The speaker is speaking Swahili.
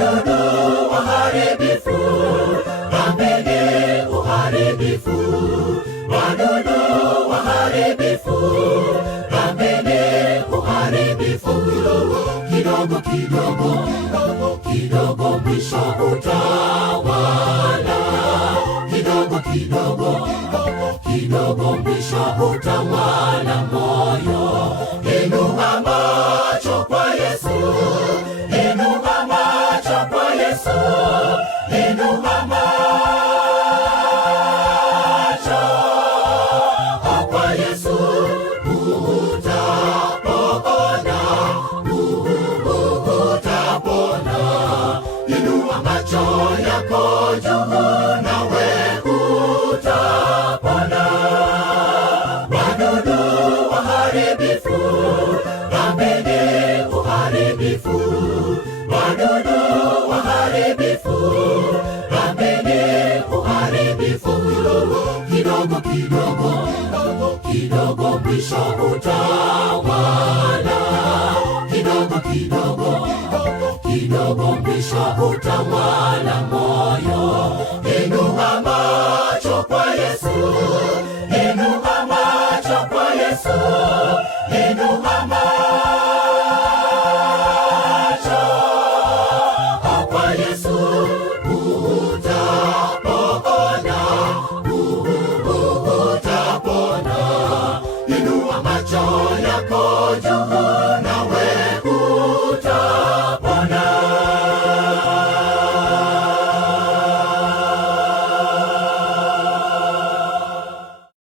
wadudu waharibifu, dhambi ni uharibifu. Wadudu waharibifu, dhambi ni uharibifu. Kidogo kidogo kidogo mwisho utawala. Kidogo kidogo kidogo mwisho utawala moyo. Inua macho kwa Yesu, inua macho kwa Yesu, inua macho kwa Yesu, utapona, utapona. Inua macho yako juu nawe utapona. Wadudu waharibifu, dhambi ni uharibifu. Wadudu waharibifu, dhambi ni uharibifu. Kidogo kidogo kidogo mwisho utawala. Kidogo kidogo kidogo mwisho utawala moyo. Inua macho kwa Yesu, inua macho kwa Yesu, inua macho kwa Yesu, utapona, utapona. Inua macho yako juu na